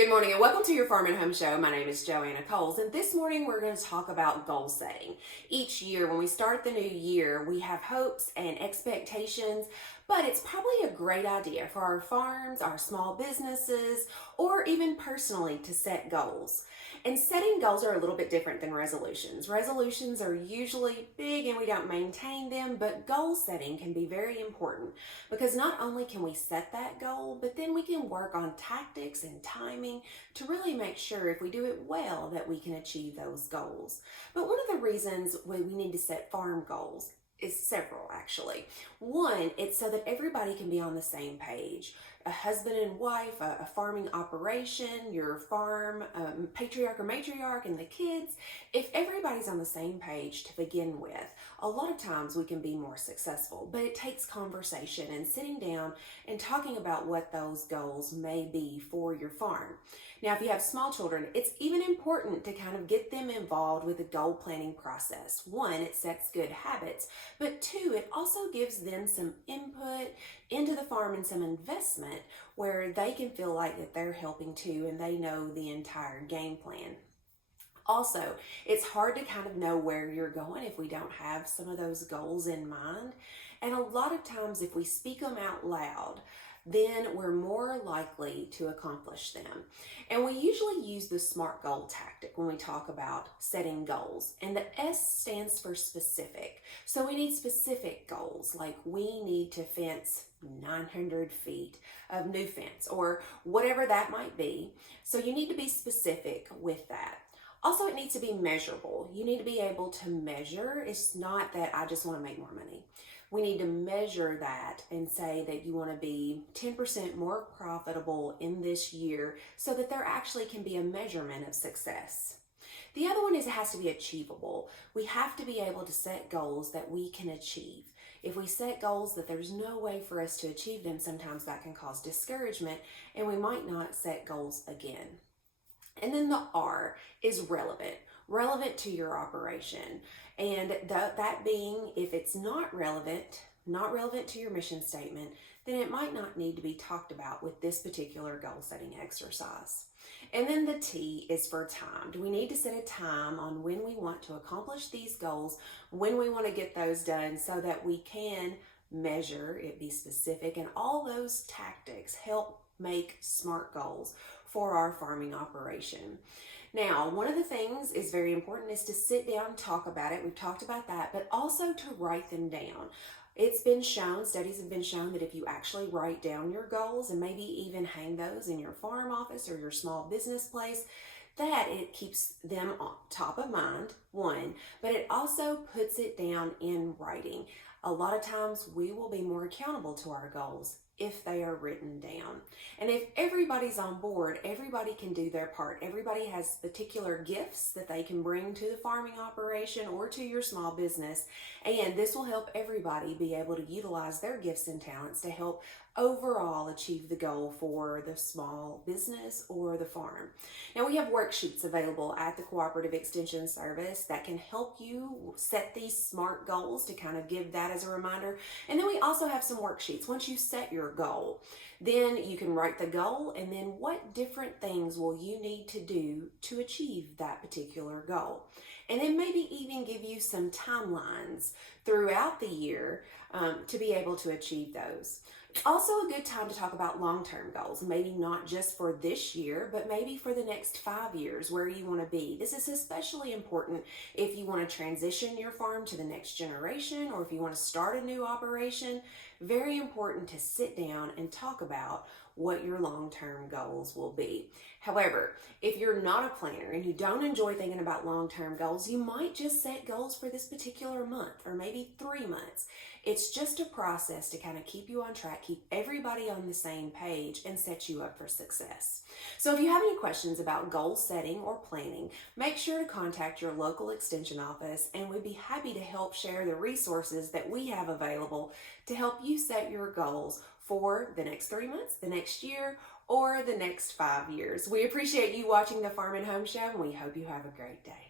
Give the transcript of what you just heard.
Good morning and welcome to your Farm and Home Show. My name is Joanna Coles, and this morning we're going to talk about goal setting. Each year when we start the new year, we have hopes and expectations, but it's probably a great idea for our farms, our small businesses, or even personally to set goals. And setting goals are a little bit different than resolutions. Resolutions are usually big and we don't maintain them, but goal setting can be very important because not only can we set that goal, but then we can work on tactics and timing to really make sure if we do it well that we can achieve those goals. But one of the reasons we need to set farm goals is several actually. One, it's so that everybody can be on the same page. A husband and wife, a farming operation, your farm, patriarch or matriarch, and the kids. If everybody's on the same page to begin with, a lot of times we can be more successful, but it takes conversation and sitting down and talking about what those goals may be for your farm. Now, if you have small children, it's even important to kind of get them involved with the goal planning process. One, it sets good habits, but two, it also gives them some input into the farm and some investment where they can feel like that they're helping too and they know the entire game plan. Also, it's hard to kind of know where you're going if we don't have some of those goals in mind. And a lot of times if we speak them out loud, then we're more likely to accomplish them. And we usually use the SMART goal tactic when we talk about setting goals. And the S stands for specific. So we need specific goals, like we need to fence 900 feet of new fence or whatever that might be. So you need to be specific with that. Also, it needs to be measurable. You need to be able to measure. It's not that I just want to make more money. We need to measure that and say that you want to be 10% more profitable in this year so that there actually can be a measurement of success. The other one is it has to be achievable. We have to be able to set goals that we can achieve. If we set goals that there's no way for us to achieve them, sometimes that can cause discouragement and we might not set goals again. And then the R is relevant to your operation. And that being, if it's not relevant to your mission statement, then it might not need to be talked about with this particular goal setting exercise. And then the T is for time. Do we need to set a time on when we want to accomplish these goals, when we want to get those done so that we can measure, it be specific, and all those tactics help make SMART goals for our farming operation. Now, one of the things is very important is to sit down and talk about it. We've talked about that, but also to write them down. It's been shown, studies have been shown that if you actually write down your goals and maybe even hang those in your farm office or your small business place, that it keeps them on top of mind, one, but it also puts it down in writing. A lot of times we will be more accountable to our goals if they are written down. And if everybody's on board, everybody can do their part. Everybody has particular gifts that they can bring to the farming operation or to your small business. And this will help everybody be able to utilize their gifts and talents to help overall achieve the goal for the small business or the farm. Now we have worksheets available at the Cooperative Extension Service that can help you set these SMART goals to kind of give that as a reminder. And then we also have some worksheets. Once you set your goal, then you can write the goal and then what different things will you need to do to achieve that particular goal. And then maybe even give you some timelines throughout the year to be able to achieve those. Also a good time to talk about long-term goals, maybe not just for this year, but maybe for the next 5 years, where you want to be. This is especially important if you want to transition your farm to the next generation or if you want to start a new operation. Very important to sit down and talk about what your long-term goals will be. However, if you're not a planner and you don't enjoy thinking about long-term goals, you might just set goals for this particular month or maybe 3 months. It's just a process to kind of keep you on track, keep everybody on the same page, and set you up for success. So if you have any questions about goal setting or planning, make sure to contact your local extension office, and we'd be happy to help share the resources that we have available to help you set your goals for the next 3 months, the next year, or the next 5 years. We appreciate you watching the Farm and Home Show, and we hope you have a great day.